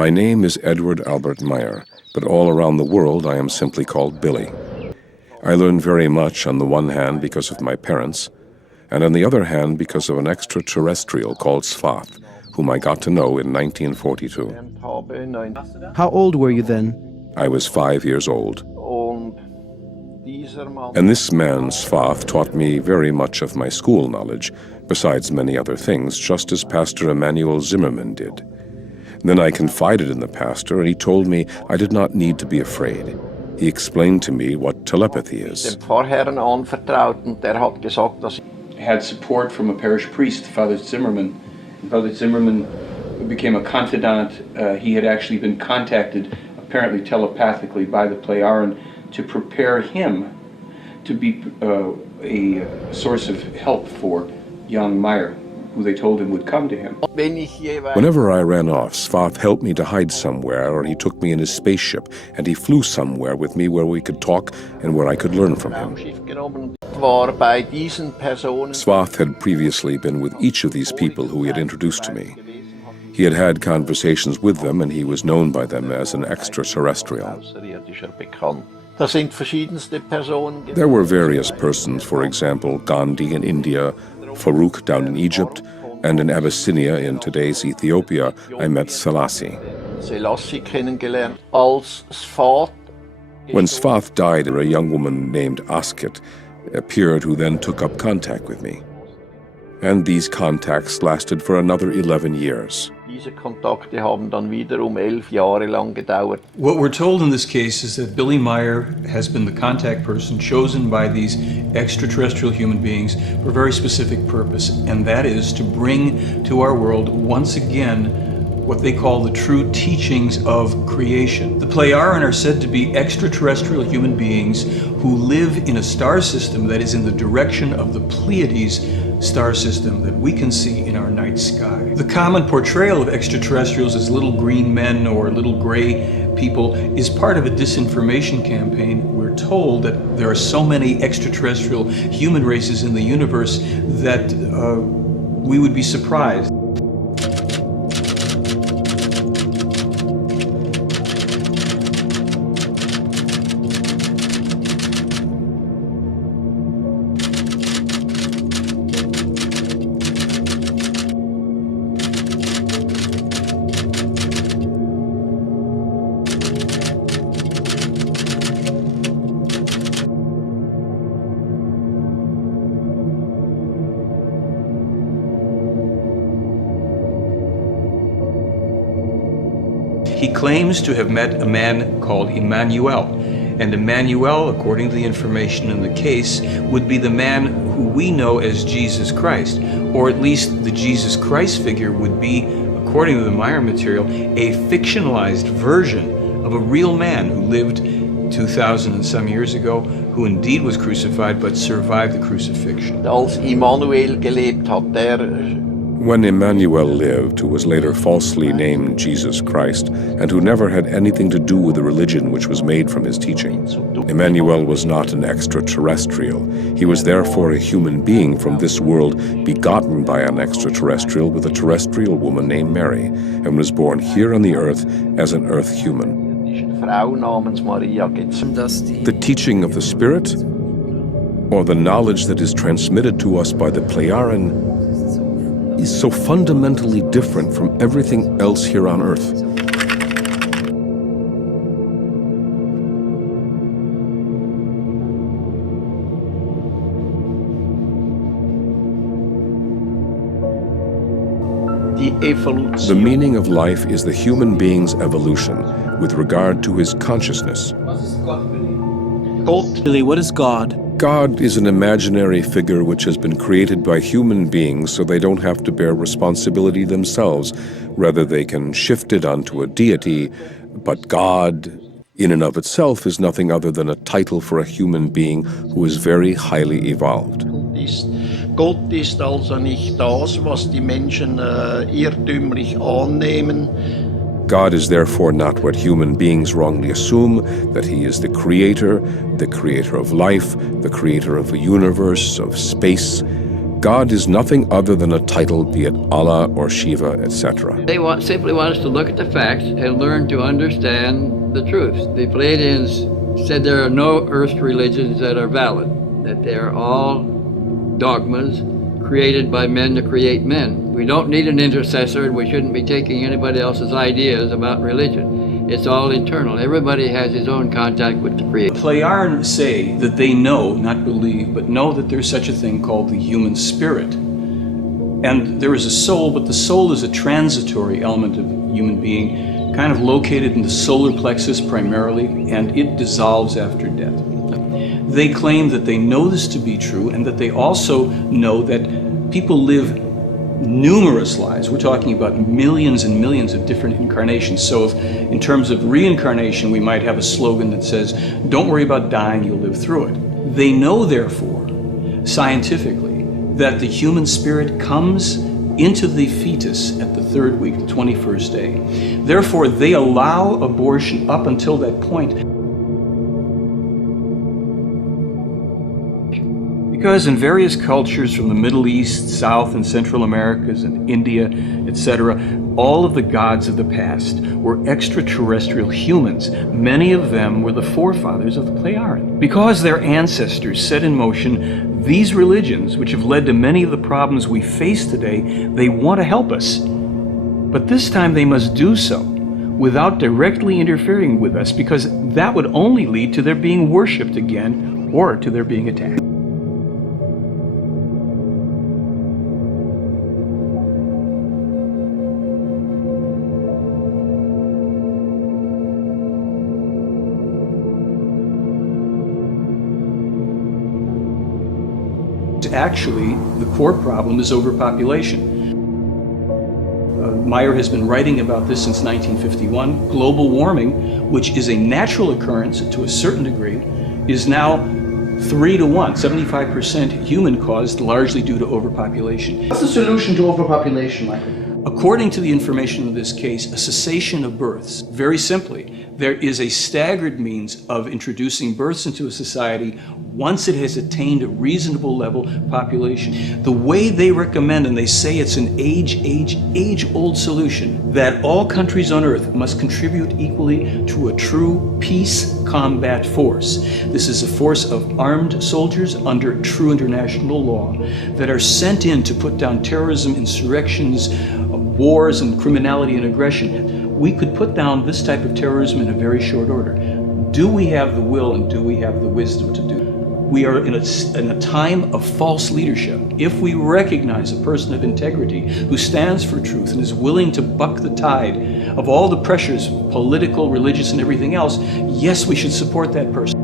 My name is Edward Albert Meier, but all around the world I am simply called Billy. I learned very much on the one hand because of my parents, and on the other hand because of an extraterrestrial called Svath, whom I got to know in 1942. How old were you then? I was 5 years old. And this man, Svath, taught me very much of my school knowledge, besides many other things, just as Pastor Emanuel Zimmermann did. Then I confided in the pastor, and he told me I did not need to be afraid. He explained to me what telepathy is. I had support from a parish priest, Father Zimmermann. Father Zimmermann became a confidant. He had actually been contacted, apparently telepathically, by the Pleiadian to prepare him to be a source of help for young Meier, who they told him would come to him. Whenever I ran off, Svath helped me to hide somewhere, or he took me in his spaceship, and he flew somewhere with me where we could talk and where I could learn from him. Svath had previously been with each of these people who he had introduced to me. He had had conversations with them, and he was known by them as an extraterrestrial. There were various persons, for example, Gandhi in India, Farouk down in Egypt, and in Abyssinia in today's Ethiopia, I met Selassie. When Svath died, a young woman named Asket appeared who then took up contact with me. And these contacts lasted for another 11 years. What we're told in this case is that Billy Meier has been the contact person chosen by these extraterrestrial human beings for a very specific purpose, and that is to bring to our world once again what they call the true teachings of creation. The Pleiadian are said to be extraterrestrial human beings who live in a star system that is in the direction of the Pleiades star system that we can see in our night sky. The common portrayal of extraterrestrials as little green men or little gray people is part of a disinformation campaign. We're told that there are so many extraterrestrial human races in the universe that we would be surprised. He claims to have met a man called Emmanuel, and Emmanuel, according to the information in the case, would be the man who we know as Jesus Christ, or at least the Jesus Christ figure would be, according to the Meier material, a fictionalized version of a real man who lived 2,000 and some years ago, who indeed was crucified but survived the crucifixion. When Emmanuel lived, who was later falsely named Jesus Christ, and who never had anything to do with the religion which was made from his teaching, Emmanuel was not an extraterrestrial. He was therefore a human being from this world, begotten by an extraterrestrial with a terrestrial woman named Mary, and was born here on the earth as an earth human. The teaching of the Spirit, or the knowledge that is transmitted to us by the Pleiadian, is so fundamentally different from everything else here on earth. The meaning of life is the human being's evolution with regard to his consciousness. Billy, what is God? God is an imaginary figure which has been created by human beings so they don't have to bear responsibility themselves. Rather, they can shift it onto a deity, but God, in and of itself, is nothing other than a title for a human being who is very highly evolved. Gott ist also nicht das, was die Menschen irrtümlich annehmen. God is therefore not what human beings wrongly assume, that he is the creator of life, the creator of a universe, of space. God is nothing other than a title, be it Allah or Shiva, etc. They simply want us to look at the facts and learn to understand the truth. The Pleiadians said there are no earth religions that are valid, that they are all dogmas created by men to create men. We don't need an intercessor, and we shouldn't be taking anybody else's ideas about religion. It's all internal. Everybody has his own contact with the Creator. Pleiadians say that they know, not believe, but know that there's such a thing called the human spirit. And there is a soul, but the soul is a transitory element of human being, kind of located in the solar plexus primarily, and it dissolves after death. They claim that they know this to be true, and that they also know that people live numerous lives. We're talking about millions and millions of different incarnations. So if, in terms of reincarnation, we might have a slogan that says, don't worry about dying, you'll live through it. They know, therefore, scientifically, that the human spirit comes into the fetus at the 3rd week, the 21st day. Therefore, they allow abortion up until that point. Because in various cultures from the Middle East, South and Central Americas and India, etc., all of the gods of the past were extraterrestrial humans. Many of them were the forefathers of the Pleiadians. Because their ancestors set in motion these religions, which have led to many of the problems we face today, they want to help us. But this time they must do so without directly interfering with us, because that would only lead to their being worshipped again or to their being attacked. Actually, the core problem is overpopulation. Meier has been writing about this since 1951. Global warming, which is a natural occurrence to a certain degree, is now 3 to 1, 75% human-caused, largely due to overpopulation. What's the solution to overpopulation, Michael? According to the information in this case, a cessation of births. Very simply, there is a staggered means of introducing births into a society once it has attained a reasonable level of population. The way they recommend, and they say it's an age-old solution, that all countries on Earth must contribute equally to a true peace combat force. This is a force of armed soldiers under true international law that are sent in to put down terrorism, insurrections, wars, and criminality and aggression. We could put down this type of terrorism in a very short order. Do we have the will and do we have the wisdom to do it? We are in a time of false leadership. If we recognize a person of integrity who stands for truth and is willing to buck the tide of all the pressures, political, religious, and everything else, yes, we should support that person.